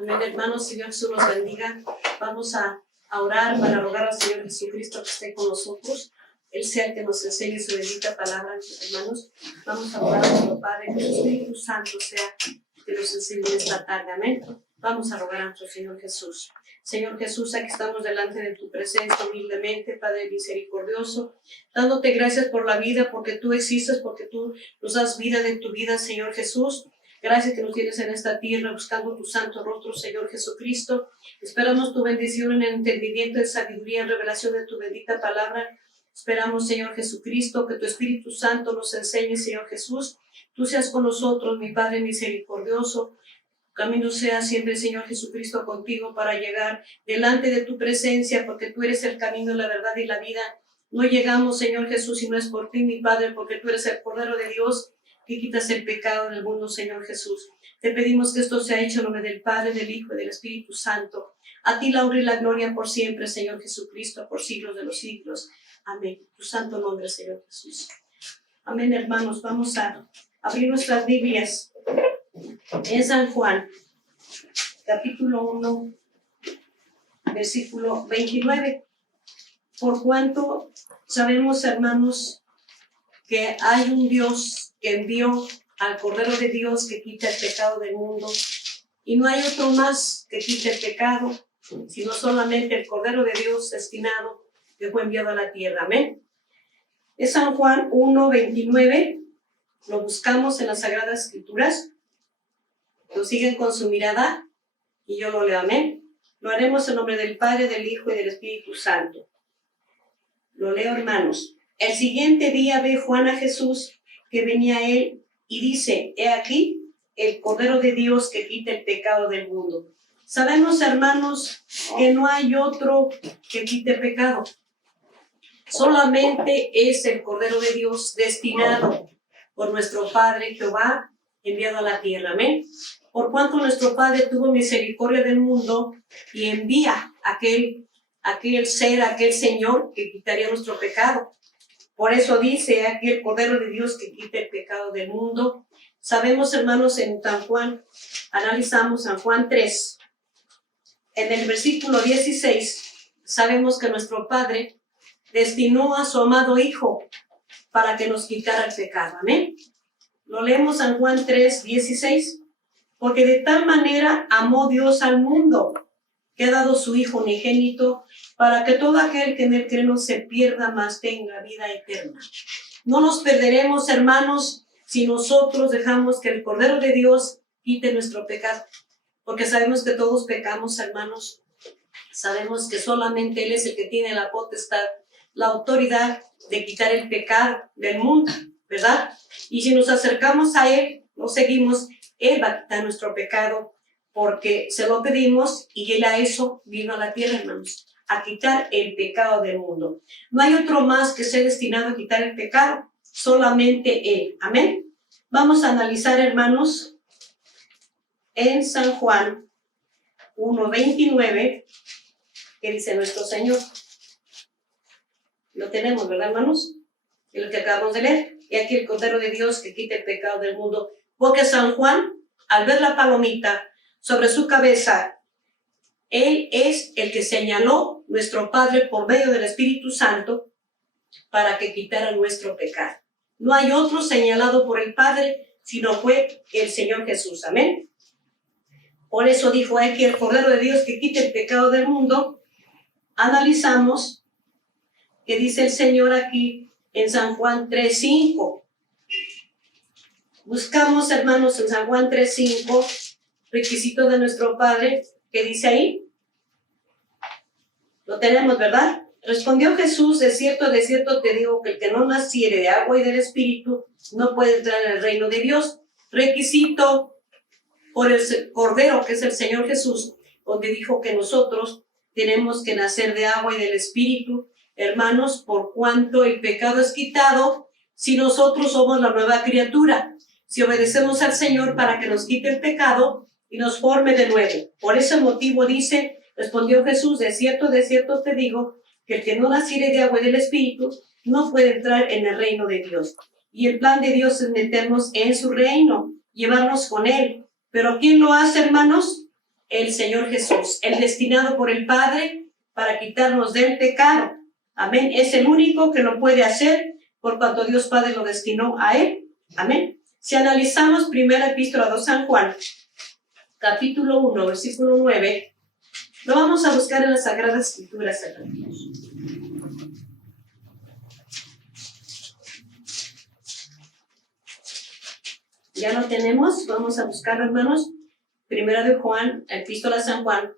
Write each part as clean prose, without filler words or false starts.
Amén, hermanos. Señor Jesús los bendiga. Vamos a orar para rogar al Señor Jesucristo que esté con nosotros. Él sea el que nos enseñe su bendita palabra, hermanos. Vamos a orar a nuestro Padre, que su Espíritu Santo sea que nos enseñe esta tarde. Amén. Vamos a rogar a nuestro Señor Jesús. Señor Jesús, aquí estamos delante de tu presencia humildemente, Padre misericordioso, dándote gracias por la vida, porque tú existes, porque tú nos das vida de tu vida, Señor Jesús. Gracias que nos tienes en esta tierra buscando tu santo rostro, Señor Jesucristo. Esperamos tu bendición en el entendimiento, en sabiduría, en revelación de tu bendita palabra. Esperamos, Señor Jesucristo, que tu Espíritu Santo nos enseñe, Señor Jesús. Tú seas con nosotros, mi Padre misericordioso. Camino sea siempre, Señor Jesucristo, contigo para llegar delante de tu presencia, porque tú eres el camino, la verdad y la vida. No llegamos, Señor Jesús, si no es por ti, mi Padre, porque tú eres el Cordero de Dios que quitas el pecado del mundo, Señor Jesús. Te pedimos que esto sea hecho en nombre del Padre, del Hijo y del Espíritu Santo. A ti la honra y la gloria por siempre, Señor Jesucristo, por siglos de los siglos. Amén. Tu santo nombre, Señor Jesús. Amén, hermanos. Vamos a abrir nuestras Biblias en San Juan, capítulo 1, versículo 29. Por cuanto sabemos, hermanos, que hay un Dios que envió al Cordero de Dios que quita el pecado del mundo, y no hay otro más que quite el pecado, sino solamente el Cordero de Dios destinado que fue enviado a la tierra. Amén. Es San Juan 1, 29. Lo buscamos en las Sagradas Escrituras. Lo siguen con su mirada y yo lo leo. Amén. Lo haremos en nombre del Padre, del Hijo y del Espíritu Santo. Lo leo, hermanos. El siguiente día ve Juan a Jesús que venía a él y dice: he aquí el Cordero de Dios que quita el pecado del mundo. Sabemos, hermanos, que no hay otro que quite el pecado. Solamente es el Cordero de Dios destinado por nuestro Padre Jehová, enviado a la tierra. Amén. Por cuanto nuestro Padre tuvo misericordia del mundo y envía aquel ser, aquel Señor que quitaría nuestro pecado. Por eso dice aquí el Cordero de Dios que quita el pecado del mundo. Sabemos, hermanos, en San Juan, analizamos San Juan 3, en el versículo 16, sabemos que nuestro Padre destinó a su amado Hijo para que nos quitara el pecado. Amén. Lo leemos San Juan 3, 16. Porque de tal manera amó Dios al mundo, que ha dado su Hijo unigénito, para que todo aquel que en él cree no se pierda, mas tenga vida eterna. No nos perderemos, hermanos, si nosotros dejamos que el Cordero de Dios quite nuestro pecado, porque sabemos que todos pecamos, hermanos. Sabemos que solamente Él es el que tiene la potestad, la autoridad de quitar el pecado del mundo, ¿verdad? Y si nos acercamos a Él, lo seguimos, Él va a quitar nuestro pecado, porque se lo pedimos y Él a eso vino a la tierra, hermanos, a quitar el pecado del mundo. No hay otro más que sea destinado a quitar el pecado, solamente Él. Amén. Vamos a analizar, hermanos, en San Juan 1:29, que dice nuestro Señor. Lo tenemos, ¿verdad, hermanos? Es lo que acabamos de leer. Y aquí el Cordero de Dios que quita el pecado del mundo. Porque San Juan, al ver la palomita sobre su cabeza, él es el que señaló nuestro Padre por medio del Espíritu Santo para que quitara nuestro pecado. No hay otro señalado por el Padre, sino fue el Señor Jesús. Amén. Por eso dijo aquí el Cordero de Dios que quita el pecado del mundo. Analizamos que dice el Señor aquí en San Juan 3:5. Buscamos, hermanos, en San Juan 3:5, requisito de nuestro Padre, ¿qué dice ahí? Lo tenemos, ¿verdad? Respondió Jesús: de cierto te digo que el que no naciere de agua y del Espíritu no puede entrar en el reino de Dios. Requisito por el Cordero, que es el Señor Jesús, donde dijo que nosotros tenemos que nacer de agua y del Espíritu, hermanos, por cuanto el pecado es quitado si nosotros somos la nueva criatura, si obedecemos al Señor para que nos quite el pecado y nos forme de nuevo. Por ese motivo dice, respondió Jesús: de cierto te digo que el que no naciere de agua y del Espíritu no puede entrar en el reino de Dios. Y el plan de Dios es meternos en su reino, llevarnos con Él. ¿Pero quién lo hace, hermanos? el Señor Jesús, el destinado por el Padre para quitarnos del pecado. Amén. Es el único que lo puede hacer por cuanto Dios Padre lo destinó a él. Amén. Si analizamos primera epístola de San Juan, capítulo 1, versículo 9, lo vamos a buscar en las Sagradas Escrituras, hermanos. Ya lo tenemos, vamos a buscar, hermanos, primera de Juan, epístola de San Juan,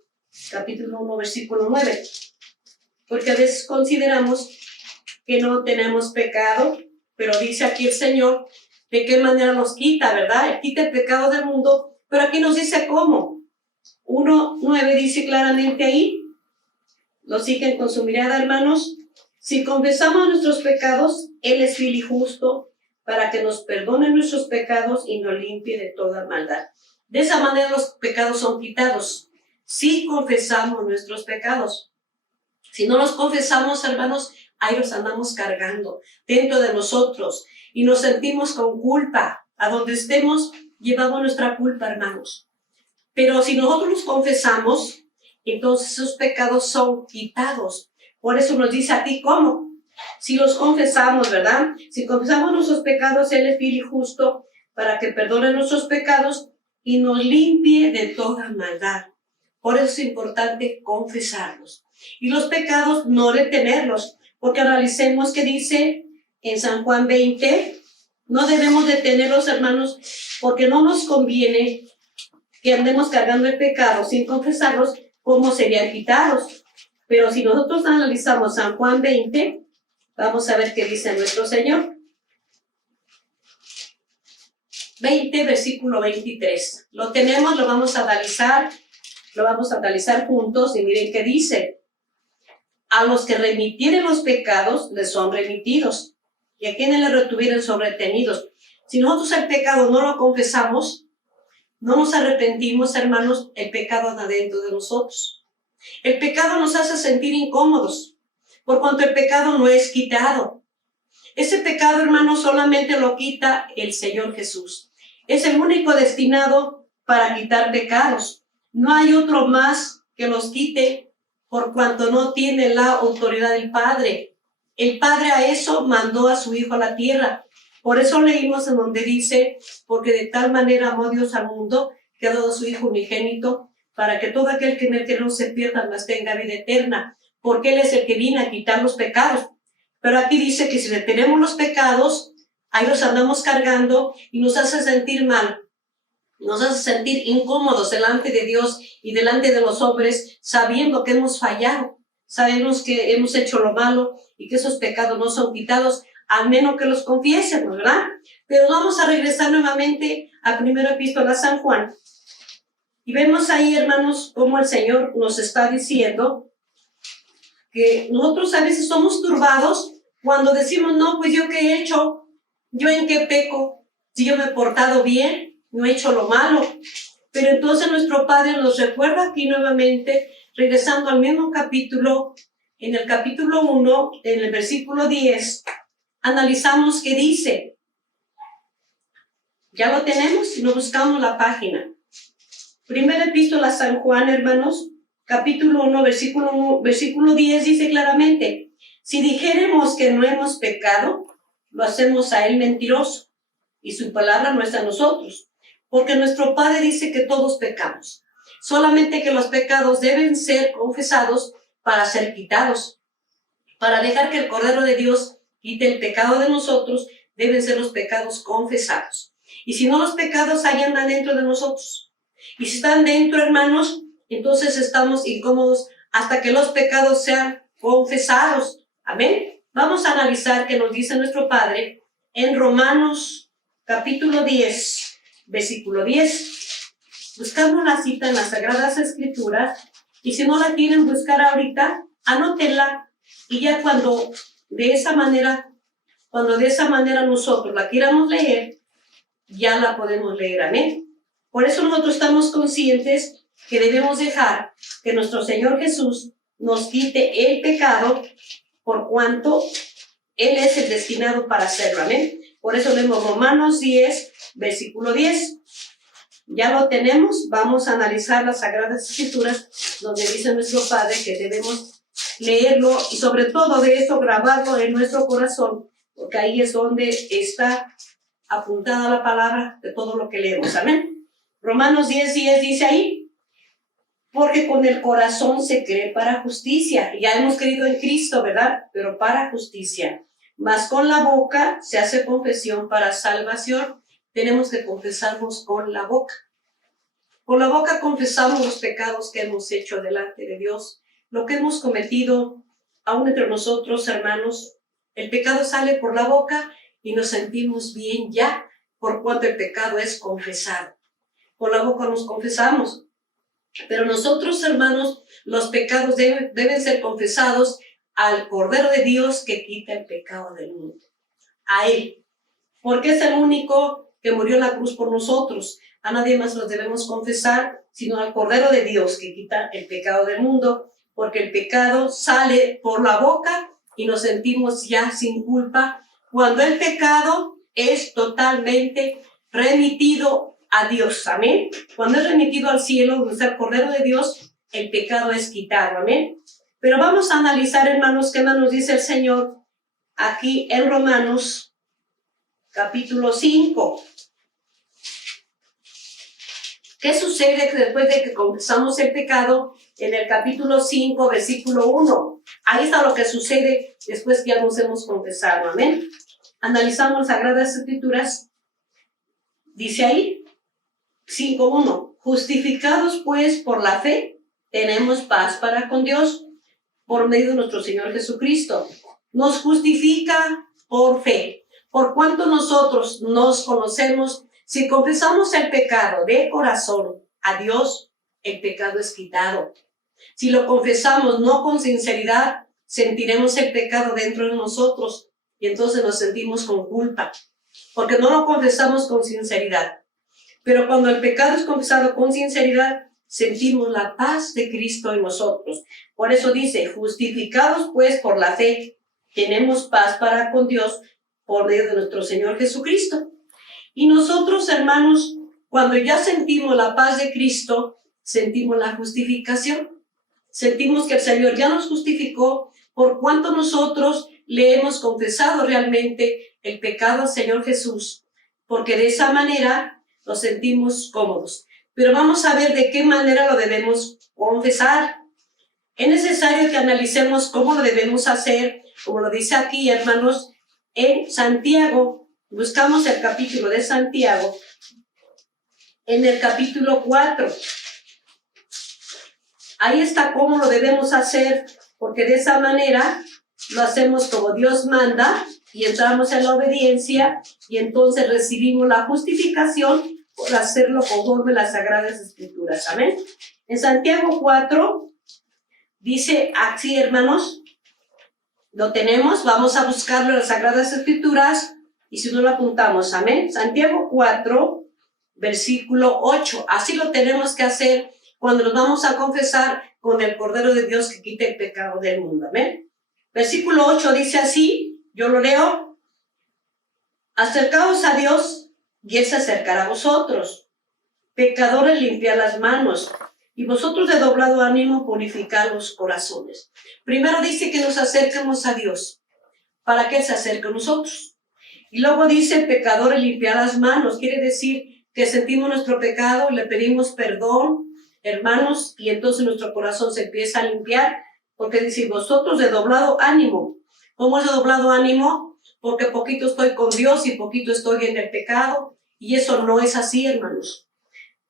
capítulo 1, versículo 9. Porque a veces consideramos que no tenemos pecado, pero dice aquí el Señor de qué manera nos quita, ¿verdad? Él quita el pecado del mundo, pero aquí nos dice cómo. 1:9 dice claramente ahí, lo siguen con su mirada, hermanos, si confesamos nuestros pecados, Él es fiel y justo para que nos perdone nuestros pecados y nos limpie de toda maldad. De esa manera los pecados son quitados, si confesamos nuestros pecados. Si no los confesamos, hermanos, ahí los andamos cargando dentro de nosotros y nos sentimos con culpa. A donde estemos, llevamos nuestra culpa, hermanos. Pero si nosotros los confesamos, entonces esos pecados son quitados. Por eso nos dice a ti, ¿cómo? Si los confesamos, ¿verdad? Si confesamos nuestros pecados, Él es fiel y justo para que perdone nuestros pecados y nos limpie de toda maldad. Por eso es importante confesarlos. Y los pecados no retenerlos, porque analicemos que dice en San Juan 20, no debemos detenerlos, hermanos, porque no nos conviene que andemos cargando el pecado sin confesarlos, ¿cómo serían quitados? Pero si nosotros analizamos San Juan 20, vamos a ver qué dice nuestro Señor. 20, versículo 23. Lo tenemos, lo vamos a analizar juntos y miren qué dice. A los que remitieren los pecados les son remitidos, y a quienes les retuvieren son retenidos. Si nosotros el pecado no lo confesamos, no nos arrepentimos, hermanos, el pecado anda dentro de nosotros. El pecado nos hace sentir incómodos, por cuanto el pecado no es quitado. Ese pecado, hermanos, solamente lo quita el Señor Jesús. Es el único destinado para quitar pecados. No hay otro más que los quite, por cuanto no tiene la autoridad del Padre. El Padre a eso mandó a su Hijo a la tierra. Por eso leímos en donde dice, porque de tal manera amó Dios al mundo, que ha dado a su Hijo unigénito, para que todo aquel que en él cree no se pierda, mas tenga vida eterna, porque Él es el que viene a quitar los pecados. Pero aquí dice que si retenemos los pecados, ahí los andamos cargando y nos hace sentir mal, nos hace sentir incómodos delante de Dios y delante de los hombres, sabiendo que hemos fallado, sabemos que hemos hecho lo malo y que esos pecados no son quitados, al menos que los confiésemos, ¿verdad? Pero vamos a regresar nuevamente a primera epístola a San Juan. Y vemos ahí, hermanos, cómo el Señor nos está diciendo que nosotros a veces somos turbados cuando decimos, no, pues yo qué he hecho, yo en qué peco, si yo me he portado bien, no he hecho lo malo. Pero entonces nuestro Padre nos recuerda aquí nuevamente, regresando al mismo capítulo, en el capítulo 1, en el versículo 10, analizamos qué dice. Ya lo tenemos, no buscamos la página. Primera epístola a San Juan, hermanos, capítulo 1, versículo 10 dice claramente, si dijéremos que no hemos pecado, lo hacemos a Él mentiroso, y su palabra no está en nosotros. Porque nuestro Padre dice que todos pecamos, solamente que los pecados deben ser confesados para ser quitados. Para dejar que el Cordero de Dios quite el pecado de nosotros, deben ser los pecados confesados. Y si no, los pecados ahí andan dentro de nosotros. Y si están dentro, hermanos, entonces estamos incómodos hasta que los pecados sean confesados. Amén. Vamos a analizar qué nos dice nuestro Padre en Romanos capítulo 10. Versículo 10. Buscamos la cita en las Sagradas Escrituras y si no la quieren buscar ahorita, anótenla y ya cuando de esa manera nosotros la quieramos leer, ya la podemos leer. Amén. Por eso nosotros estamos conscientes que debemos dejar que nuestro Señor Jesús nos quite el pecado por cuanto Él es el destinado para hacerlo. Amén. Por eso leemos Romanos 10, versículo 10. ya lo tenemos. Vamos a analizar las Sagradas Escrituras, donde dice nuestro Padre que debemos leerlo y sobre todo de eso grabarlo en nuestro corazón, porque ahí es donde está apuntada la palabra de todo lo que leemos. Amén. Romanos 10:10 dice ahí, porque con el corazón se cree para justicia. Ya hemos creído en Cristo, ¿verdad? Pero para justicia. Mas con la boca se hace confesión para salvación. Tenemos que confesarnos con la boca. Con la boca confesamos los pecados que hemos hecho delante de Dios, lo que hemos cometido, aún entre nosotros, hermanos. El pecado sale por la boca y nos sentimos bien ya, por cuanto el pecado es confesado. Con la boca nos confesamos. Pero nosotros, hermanos, los pecados deben ser confesados al Cordero de Dios que quita el pecado del mundo. A Él. Porque es el único que murió en la cruz por nosotros. A nadie más los debemos confesar, sino al Cordero de Dios que quita el pecado del mundo. Porque el pecado sale por la boca y nos sentimos ya sin culpa, cuando el pecado es totalmente remitido a Dios, amén. Cuando es remitido al cielo, donde está el Cordero de Dios, el pecado es quitado, amén. Pero vamos a analizar, hermanos, qué más nos dice el Señor aquí en Romanos, capítulo 5. ¿Qué sucede después de que confesamos el pecado? En el capítulo 5, versículo 1. Ahí está lo que sucede después que ya nos hemos confesado, amén. Analizamos las Sagradas Escrituras. Dice ahí, 5:1. Justificados pues por la fe, tenemos paz para con Dios por medio de nuestro Señor Jesucristo. Nos justifica por fe. Por cuanto nosotros nos conocemos, si confesamos el pecado de corazón a Dios, el pecado es quitado. Si lo confesamos no con sinceridad, sentiremos el pecado dentro de nosotros y entonces nos sentimos con culpa, porque no lo confesamos con sinceridad. Pero cuando el pecado es confesado con sinceridad, sentimos la paz de Cristo en nosotros. Por eso dice, justificados pues por la fe, tenemos paz para con Dios por medio de nuestro Señor Jesucristo. Y nosotros, hermanos, cuando ya sentimos la paz de Cristo, sentimos la justificación. Sentimos que el Señor ya nos justificó por cuanto nosotros le hemos confesado realmente el pecado al Señor Jesús, porque de esa manera nos sentimos cómodos. Pero vamos a ver de qué manera lo debemos confesar. Es necesario que analicemos cómo lo debemos hacer, como lo dice aquí, hermanos, en Santiago. Buscamos el capítulo de Santiago, en el capítulo 4. Ahí está cómo lo debemos hacer, porque de esa manera lo hacemos como Dios manda y entramos en la obediencia y entonces recibimos la justificación por hacerlo conforme a las Sagradas Escrituras. Amén. En Santiago 4 dice así, hermanos, lo tenemos, vamos a buscarlo en las Sagradas Escrituras y si no lo apuntamos, amén. Santiago 4, versículo 8, así lo tenemos que hacer cuando nos vamos a confesar con el Cordero de Dios que quita el pecado del mundo, amén. Versículo 8 dice así, yo lo leo, acercaos a Dios y Él se acercará a vosotros. Pecadores, limpiad las manos y vosotros de doblado ánimo purificad los corazones. Primero dice que nos acerquemos a Dios para que Él se acerque a nosotros. Y luego dice, pecadores, limpiad las manos. Quiere decir que sentimos nuestro pecado, le pedimos perdón, hermanos, y entonces nuestro corazón se empieza a limpiar, porque dice, vosotros de doblado ánimo. ¿Cómo es de doblado ánimo? Porque poquito estoy con Dios y poquito estoy en el pecado, y eso no es así, hermanos.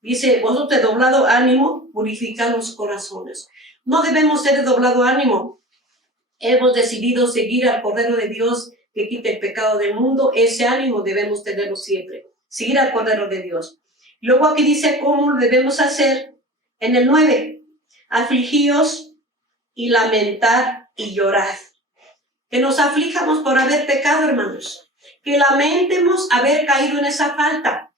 Dice, vosotros de doblado ánimo, purificad los corazones. No debemos ser de doblado ánimo. Hemos decidido seguir al Cordero de Dios que quita el pecado del mundo. Ese ánimo debemos tenerlo siempre. Seguir al Cordero de Dios. Luego aquí dice cómo lo debemos hacer. En el 9, afligíos y lamentad y llorad. Que nos aflijamos por haber pecado, hermanos. Que lamentemos haber caído en esa falta.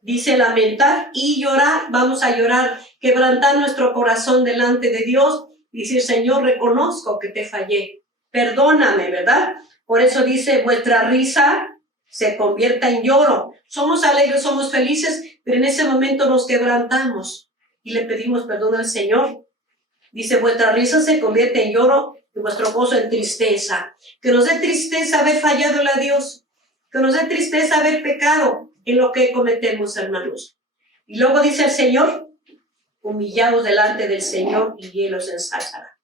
Dice lamentar y llorar. Vamos a llorar, quebrantar nuestro corazón delante de Dios. Decir, Señor, reconozco que te fallé. Perdóname, ¿verdad? Por eso dice, vuestra risa se convierta en lloro. Somos alegres, somos felices, pero en ese momento nos quebrantamos y le pedimos perdón al Señor. Dice, vuestra risa se convierte en lloro y vuestro gozo en tristeza. Que nos dé tristeza haber fallado a Dios. Que nos dé tristeza haber pecado en lo que cometemos, hermanos. Y luego dice el Señor, humillados delante del Señor y Él los ensalzará.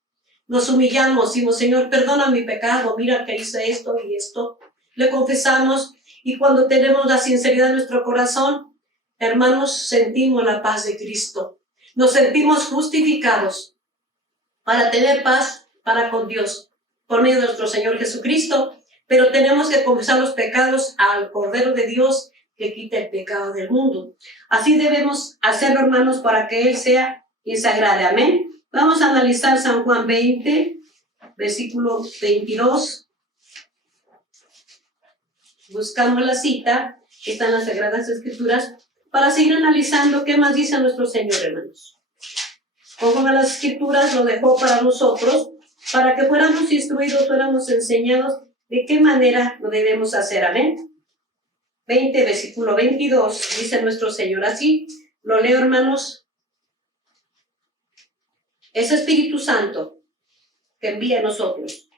Nos humillamos, decimos, Señor, perdona mi pecado, mira que hice esto y esto. Le confesamos y cuando tenemos la sinceridad en nuestro corazón, hermanos, sentimos la paz de Cristo. Nos sentimos justificados para tener paz para con Dios, por medio de nuestro Señor Jesucristo, pero tenemos que confesar los pecados al Cordero de Dios que quita el pecado del mundo. Así debemos hacerlo, hermanos, para que Él sea quien se agrade. Amén. Vamos a analizar San Juan 20, versículo 22. Buscamos la cita que está en las Sagradas Escrituras para seguir analizando qué más dice nuestro Señor, hermanos. Conforme a las Escrituras lo dejó para nosotros, para que fuéramos instruidos, fuéramos enseñados de qué manera lo debemos hacer. Amén. 20, versículo 22, dice nuestro Señor así. Lo leo, hermanos. Es Espíritu Santo que envía a nosotros.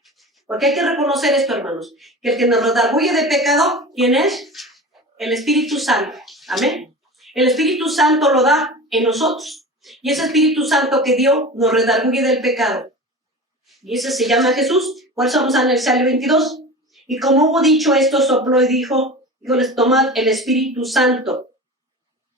Porque hay que reconocer esto, hermanos, que el que nos redarguye de pecado, ¿quién es? El Espíritu Santo. Amén. El Espíritu Santo lo da en nosotros. Y ese Espíritu Santo que dio nos redarguye del pecado. Y ese se llama Jesús. Por eso vamos a analizar el 22. Y como hubo dicho esto, sopló y dijo, les tomad el Espíritu Santo.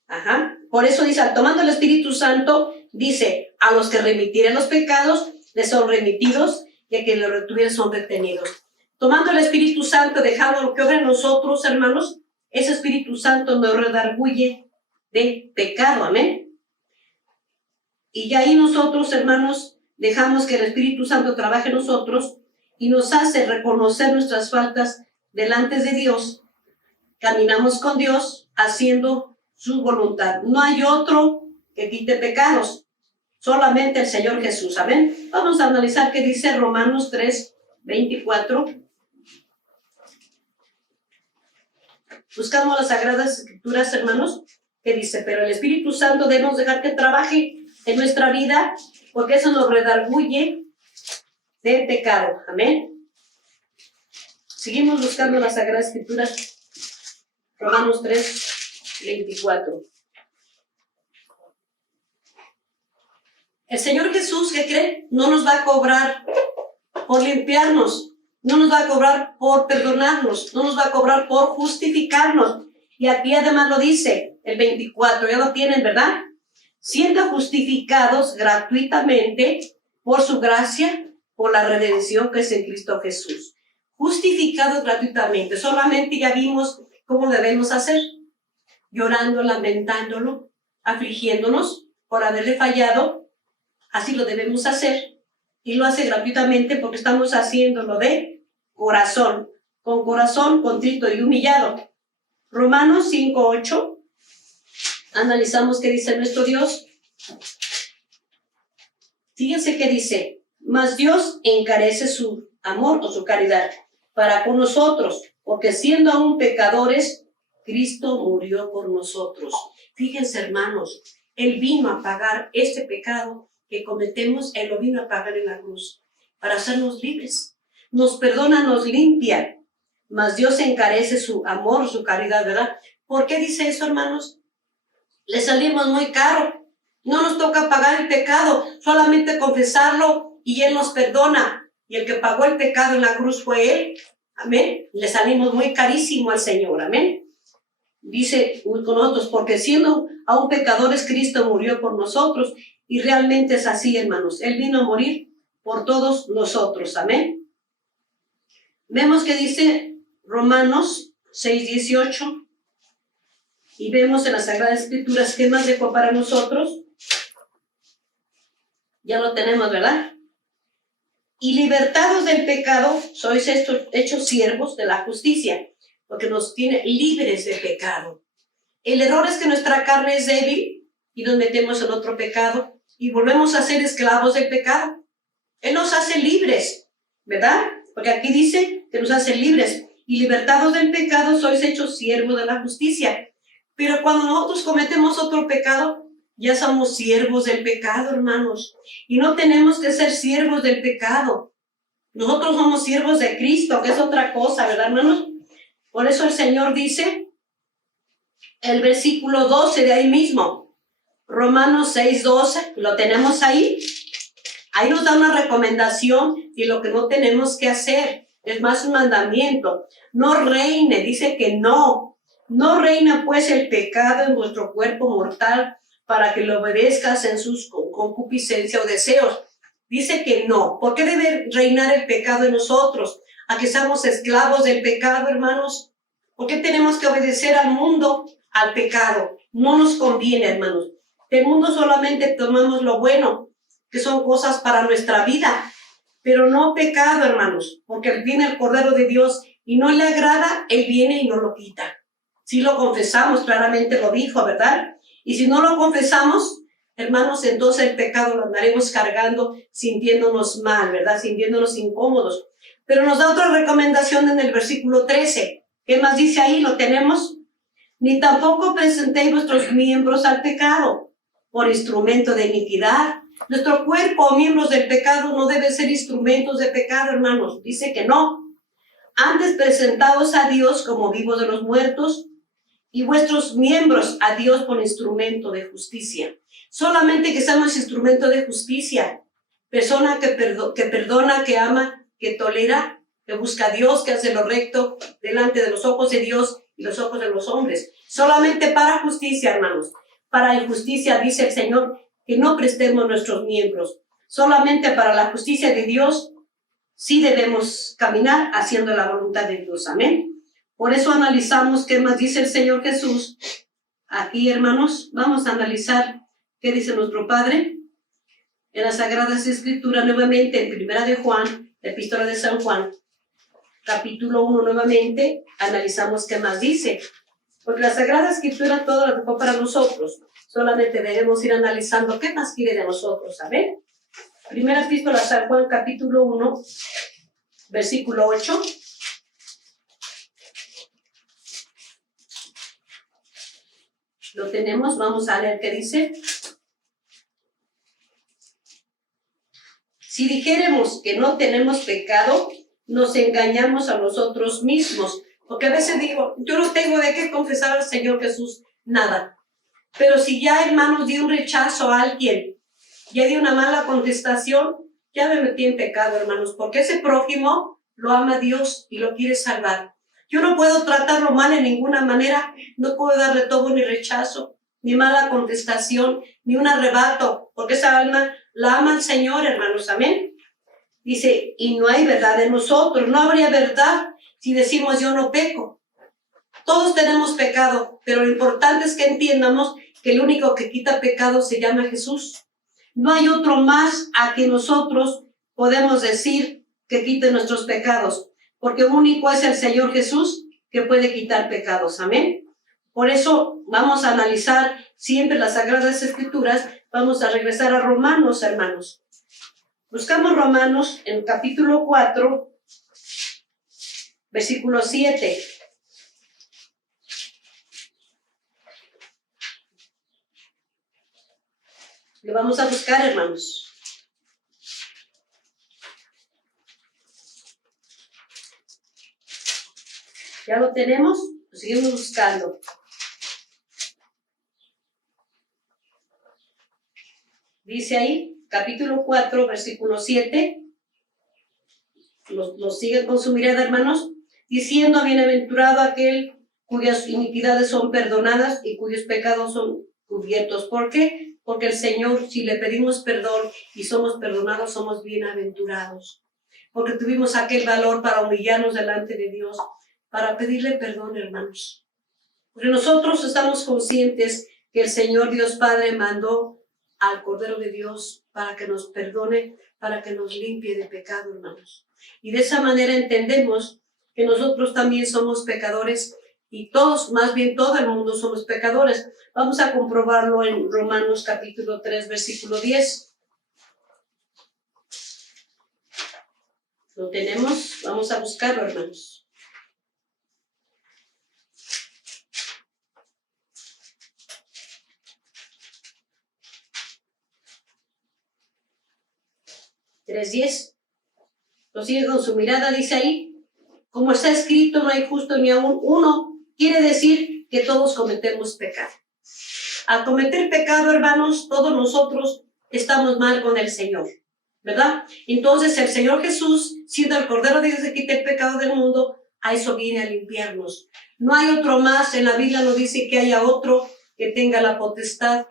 Ajá. Por eso dice, tomando el Espíritu Santo, dice, a los que remitieren los pecados, les son remitidos, y a que los retuvieran son retenidos. Tomando el Espíritu Santo, dejando lo que obra en nosotros, hermanos, ese Espíritu Santo nos redarguye de pecado. Amén. Y ya ahí nosotros, hermanos, dejamos que el Espíritu Santo trabaje en nosotros y nos hace reconocer nuestras faltas delante de Dios. Caminamos con Dios haciendo su voluntad. No hay otro que quite pecados, solamente el Señor Jesús. Amén. Vamos a analizar qué dice Romanos 3, 24. Buscamos las Sagradas Escrituras, hermanos, que dice, pero el Espíritu Santo debemos dejar que trabaje en nuestra vida, porque eso nos redarguye de pecado. Amén. Seguimos buscando las Sagradas Escrituras. Romanos 3, 24. El Señor Jesús, ¿qué cree? No nos va a cobrar por limpiarnos, no nos va a cobrar por perdonarnos, no nos va a cobrar por justificarnos. Y aquí además lo dice, el 24, ya lo tienen, ¿verdad? Siendo justificados gratuitamente por su gracia, por la redención que es en Cristo Jesús. Justificados gratuitamente, solamente ya vimos cómo debemos hacer, llorando, lamentándolo, afligiéndonos por haberle fallado. Así lo debemos hacer, y lo hace gratuitamente porque estamos haciéndolo de corazón, con corazón contrito y humillado. Romanos 5, 8. Analizamos qué dice nuestro Dios. Fíjense qué dice, mas Dios encarece su amor o su caridad para con nosotros, porque siendo aún pecadores, Cristo murió por nosotros. Fíjense, hermanos, Él vino a pagar este pecado que cometemos, Él lo vino a pagar en la cruz, para hacernos libres. Nos perdona, nos limpia, mas Dios encarece su amor, su caridad, ¿verdad? ¿Por qué dice eso, hermanos? Le salimos muy caro. No nos toca pagar el pecado, solamente confesarlo y Él nos perdona. Y el que pagó el pecado en la cruz fue Él. Amén. Le salimos muy carísimo al Señor. Amén. Dice con nosotros, porque siendo aún pecadores, Cristo murió por nosotros. Y realmente es así, hermanos. Él vino a morir por todos nosotros. Amén. Vemos que dice Romanos 6, 18. Y vemos en las Sagradas Escrituras qué más dejó para nosotros. Ya lo tenemos, ¿verdad? Y libertados del pecado, sois hechos siervos de la justicia, porque nos tiene libres de pecado. El error es que nuestra carne es débil y nos metemos en otro pecado y volvemos a ser esclavos del pecado. Él nos hace libres, ¿verdad? Porque aquí dice que nos hace libres. y libertados del pecado, sois hechos siervos de la justicia. Pero cuando nosotros cometemos otro pecado, ya somos siervos del pecado, hermanos. Y no tenemos que ser siervos del pecado. Nosotros somos siervos de Cristo, que es otra cosa, ¿verdad, hermanos? Por eso el Señor dice, el versículo 12 de ahí mismo, Romanos 6:12, lo tenemos ahí. Ahí nos da una recomendación de lo que no tenemos que hacer. Es más un mandamiento. No reine, dice que no. No reina pues el pecado en vuestro cuerpo mortal para que lo obedezcas en sus concupiscencias o deseos. Dice que no. ¿Por qué debe reinar el pecado en nosotros? ¿A que seamos esclavos del pecado, hermanos? ¿Por qué tenemos que obedecer al mundo, al pecado? No nos conviene, hermanos. Del mundo solamente tomamos lo bueno, que son cosas para nuestra vida, pero no pecado, hermanos, porque viene el Cordero de Dios y no le agrada, Él viene y nos lo quita. Si lo confesamos, claramente lo dijo, ¿verdad? Y si no lo confesamos, hermanos, entonces el pecado lo andaremos cargando, sintiéndonos mal, ¿verdad? Sintiéndonos incómodos. Pero nos da otra recomendación en el versículo 13. ¿Qué más dice ahí? ¿Lo tenemos? Ni tampoco presentéis vuestros miembros al pecado por instrumento de iniquidad. Nuestro cuerpo o miembros del pecado no deben ser instrumentos de pecado, hermanos. Dice que no. Antes presentados a Dios como vivos de los muertos y vuestros miembros a Dios por instrumento de justicia. Solamente que seamos instrumento de justicia. Persona que perdona, que ama, que tolera, que busca a Dios, que hace lo recto delante de los ojos de Dios y los ojos de los hombres. Solamente para justicia, hermanos. Para injusticia, dice el Señor, que no prestemos nuestros miembros. Solamente para la justicia de Dios sí debemos caminar haciendo la voluntad de Dios. Amén. Por eso analizamos qué más dice el Señor Jesús. Aquí, hermanos, vamos a analizar qué dice nuestro Padre en las Sagradas Escrituras, nuevamente en Primera de Juan, la Epístola de San Juan, capítulo 1, nuevamente, analizamos qué más dice. Porque la Sagrada Escritura todo lo dejó para nosotros. Solamente debemos ir analizando qué más quiere de nosotros, ¿saben? Primera Epístola de San Juan, capítulo 1, versículo 8. Lo tenemos, vamos a leer qué dice. Si dijéramos que no tenemos pecado, nos engañamos a nosotros mismos. Porque a veces digo, yo no tengo de qué confesar al Señor Jesús nada. Pero si ya, hermanos, di un rechazo a alguien, ya di una mala contestación, ya me metí en pecado, hermanos, porque ese prójimo lo ama Dios y lo quiere salvar. Yo no puedo tratarlo mal en ninguna manera, no puedo darle todo ni rechazo, ni mala contestación, ni un arrebato, porque esa alma la ama el Señor, hermanos, amén. Dice, y no hay verdad en nosotros, no habría verdad si decimos yo no peco. Todos tenemos pecado, pero lo importante es que entiendamos que el único que quita pecado se llama Jesús. No hay otro más a que nosotros podemos decir que quite nuestros pecados, porque único es el Señor Jesús que puede quitar pecados. Amén. Por eso vamos a analizar siempre las Sagradas Escrituras. Vamos a regresar a Romanos, hermanos. Buscamos Romanos en capítulo 4, versículo 7. Lo vamos a buscar, hermanos. ¿Ya lo tenemos? Lo seguimos buscando. Dice ahí, capítulo 4, versículo 7. Lo siguen con su mirada, hermanos. Diciendo, bienaventurado aquel cuyas iniquidades son perdonadas y cuyos pecados son cubiertos. ¿Por qué? Porque el Señor, si le pedimos perdón y somos perdonados, somos bienaventurados. Porque tuvimos aquel valor para humillarnos delante de Dios, para pedirle perdón, hermanos. Porque nosotros estamos conscientes que el Señor Dios Padre mandó al Cordero de Dios para que nos perdone, para que nos limpie de pecado, hermanos. Y de esa manera entendemos que nosotros también somos pecadores y todos, más bien todo el mundo somos pecadores. Vamos a comprobarlo en Romanos capítulo 3, versículo 10. ¿Lo tenemos? Vamos a buscarlo, hermanos. 3:10. Lo sigue con su mirada, dice ahí, como está escrito, no hay justo ni aún uno. Quiere decir que todos cometemos pecado. Al cometer pecado, hermanos, todos nosotros estamos mal con el Señor, ¿verdad? Entonces el Señor Jesús, siendo el Cordero de Dios que quita el pecado del mundo, a eso viene a limpiarnos. No hay otro más, en la Biblia no dice que haya otro que tenga la potestad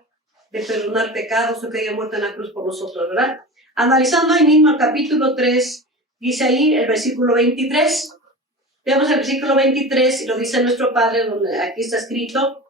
de perdonar pecados o que haya muerto en la cruz por nosotros, ¿verdad? Analizando ahí mismo el capítulo 3, dice ahí el versículo 23. Veamos el versículo 23 y lo dice nuestro Padre, donde aquí está escrito,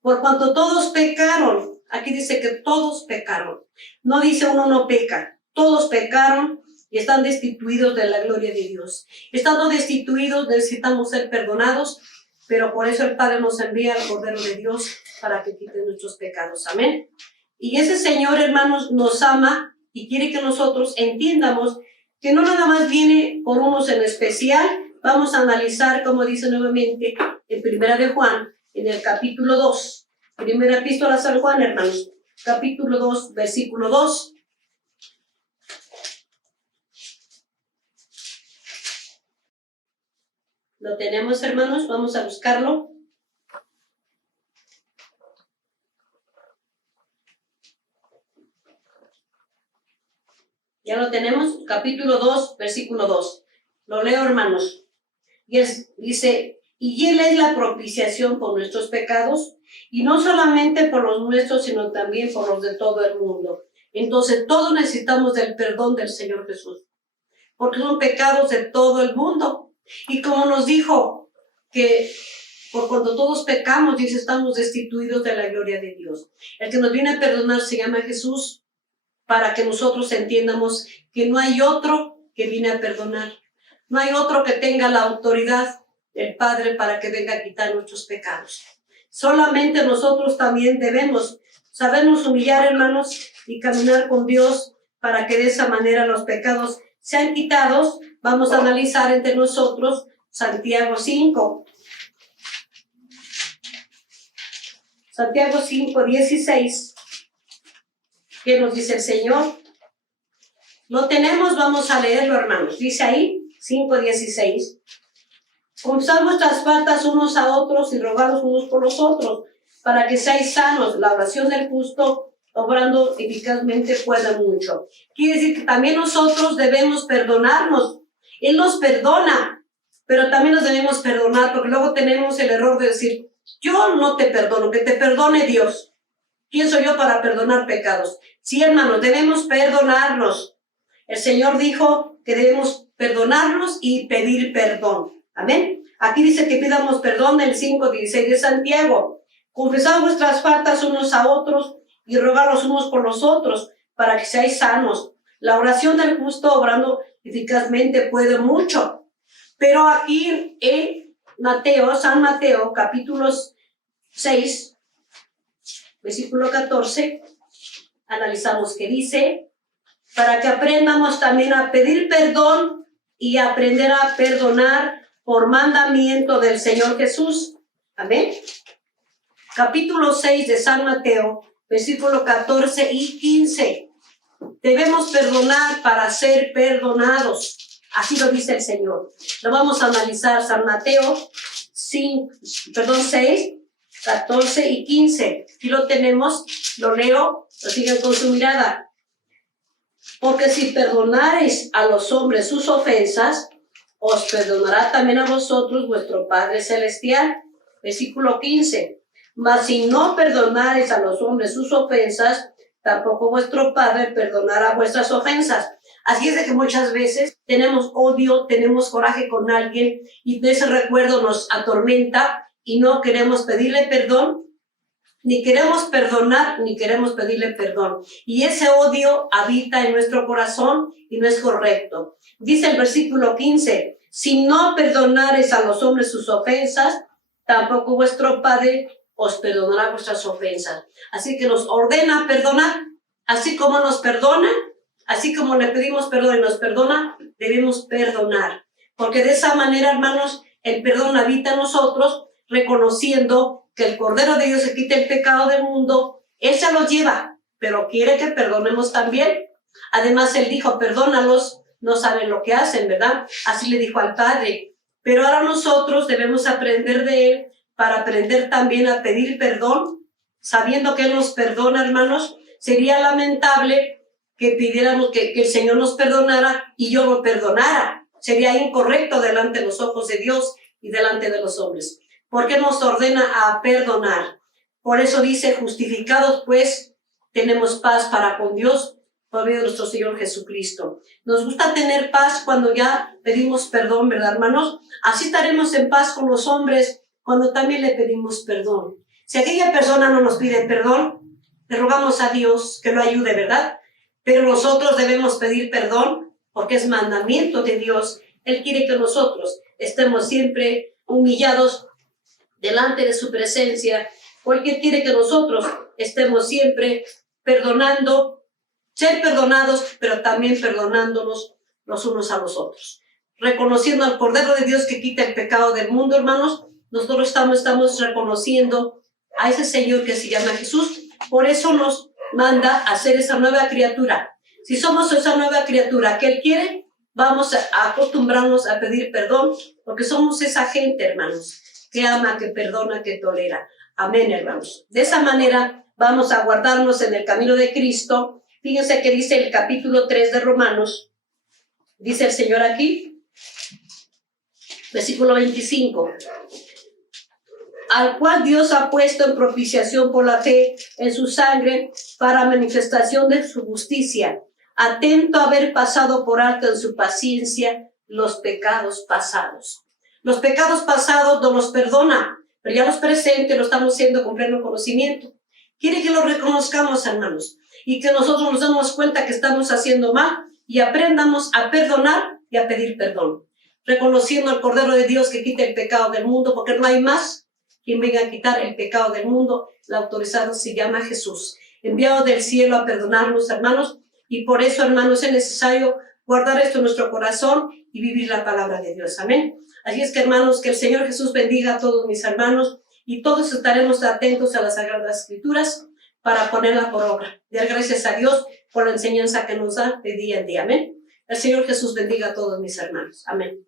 por cuanto todos pecaron. Aquí dice que todos pecaron. No dice uno no peca. Todos pecaron y están destituidos de la gloria de Dios. Estando destituidos necesitamos ser perdonados, pero por eso el Padre nos envía al Cordero de Dios para que quite nuestros pecados. Amén. Y ese Señor, hermanos, nos ama y quiere que nosotros entiendamos que no nada más viene por unos en especial. Vamos a analizar, como dice nuevamente en Primera de Juan, en el capítulo 2. Primera epístola a San Juan, hermanos. Capítulo 2, versículo 2. ¿Lo tenemos, hermanos? Vamos a buscarlo. Ya lo tenemos, capítulo 2, versículo 2. Lo leo, hermanos. Y dice, y Él es la propiciación por nuestros pecados, y no solamente por los nuestros, sino también por los de todo el mundo. Entonces, todos necesitamos del perdón del Señor Jesús, porque son pecados de todo el mundo. Y como nos dijo que por cuando todos pecamos, dice, estamos destituidos de la gloria de Dios. El que nos viene a perdonar se llama Jesús, para que nosotros entiendamos que no hay otro que viene a perdonar. No hay otro que tenga la autoridad del Padre para que venga a quitar nuestros pecados. Solamente nosotros también debemos sabernos humillar, hermanos, y caminar con Dios para que de esa manera los pecados sean quitados. Vamos a analizar entre nosotros Santiago 5. Santiago 5, 16. ¿Qué nos dice el Señor? Lo tenemos, vamos a leerlo, hermanos. Dice ahí, 5:16. Confesad vuestras faltas unos a otros y rogados unos por los otros, para que seáis sanos. La oración del justo, obrando eficazmente, puede mucho. Quiere decir que también nosotros debemos perdonarnos. Él nos perdona, pero también nos debemos perdonar, porque luego tenemos el error de decir, yo no te perdono, que te perdone Dios. ¿Quién soy yo para perdonar pecados? Sí, hermanos, debemos perdonarnos. El Señor dijo que debemos perdonarnos y pedir perdón. Amén. Aquí dice que pidamos perdón del 5:16 de Santiago. Confesad vuestras faltas unos a otros y rogaros unos por los otros para que seáis sanos. La oración del justo obrando eficazmente puede mucho. Pero aquí en San Mateo, capítulo 6, versículo 14, analizamos que dice, para que aprendamos también a pedir perdón y aprender a perdonar por mandamiento del Señor Jesús. Amén. Capítulo 6 de San Mateo, versículo 14 y 15. Debemos perdonar para ser perdonados. Así lo dice el Señor. Lo vamos a analizar, San Mateo 6, 14 y 15. Aquí lo tenemos, lo leo, lo siguen con su mirada. Porque si perdonareis a los hombres sus ofensas, os perdonará también a vosotros vuestro Padre Celestial. Versículo 15. Mas si no perdonareis a los hombres sus ofensas, tampoco vuestro Padre perdonará vuestras ofensas. Así es de que muchas veces tenemos odio, tenemos coraje con alguien y ese recuerdo nos atormenta y no queremos pedirle perdón, ni queremos perdonar, ni queremos pedirle perdón. Y ese odio habita en nuestro corazón y no es correcto. Dice el versículo 15, si no perdonares a los hombres sus ofensas, tampoco vuestro Padre os perdonará vuestras ofensas. Así que nos ordena perdonar, así como nos perdona, así como le pedimos perdón y nos perdona, debemos perdonar. Porque de esa manera, hermanos, el perdón habita en nosotros, reconociendo que el Cordero de Dios se quita el pecado del mundo. Él se lo lleva, pero quiere que perdonemos también. Además, él dijo, perdónalos, no saben lo que hacen, ¿verdad? Así le dijo al Padre. Pero ahora nosotros debemos aprender de él para aprender también a pedir perdón, sabiendo que él nos perdona, hermanos. Sería lamentable que pidiéramos que el Señor nos perdonara y yo no perdonara. Sería incorrecto delante de los ojos de Dios y delante de los hombres. Porque nos ordena a perdonar. Por eso dice, justificados pues, tenemos paz para con Dios por medio de nuestro Señor Jesucristo. Nos gusta tener paz cuando ya pedimos perdón, ¿verdad, hermanos? Así estaremos en paz con los hombres cuando también le pedimos perdón. Si aquella persona no nos pide perdón, le rogamos a Dios que lo ayude, ¿verdad? Pero nosotros debemos pedir perdón porque es mandamiento de Dios. Él quiere que nosotros estemos siempre humillados delante de su presencia, porque Él quiere que nosotros estemos siempre perdonando, ser perdonados, pero también perdonándonos los unos a los otros. Reconociendo al Cordero de Dios que quita el pecado del mundo, hermanos, nosotros estamos reconociendo a ese Señor que se llama Jesús. Por eso nos manda a ser esa nueva criatura. Si somos esa nueva criatura que Él quiere, vamos a acostumbrarnos a pedir perdón, porque somos esa gente, hermanos, que ama, que perdona, que tolera. Amén, hermanos. De esa manera vamos a guardarnos en el camino de Cristo. Fíjense que dice el capítulo 3 de Romanos, dice el Señor aquí, versículo 25, al cual Dios ha puesto en propiciación por la fe en su sangre para manifestación de su justicia, atento a haber pasado por alto en su paciencia los pecados pasados. Los pecados pasados no los perdona, pero ya los presentes lo estamos haciendo con pleno conocimiento. Quiere que lo reconozcamos, hermanos, y que nosotros nos demos cuenta que estamos haciendo mal y aprendamos a perdonar y a pedir perdón. Reconociendo al Cordero de Dios que quita el pecado del mundo, porque no hay más quien venga a quitar el pecado del mundo. El autorizado se llama Jesús, enviado del cielo a perdonarnos, hermanos, y por eso, hermanos, es necesario guardar esto en nuestro corazón y vivir la palabra de Dios. Amén. Así es que, hermanos, que el Señor Jesús bendiga a todos mis hermanos y todos estaremos atentos a las Sagradas Escrituras para ponerla por obra. Dar gracias a Dios por la enseñanza que nos da de día en día. Amén. El Señor Jesús bendiga a todos mis hermanos. Amén.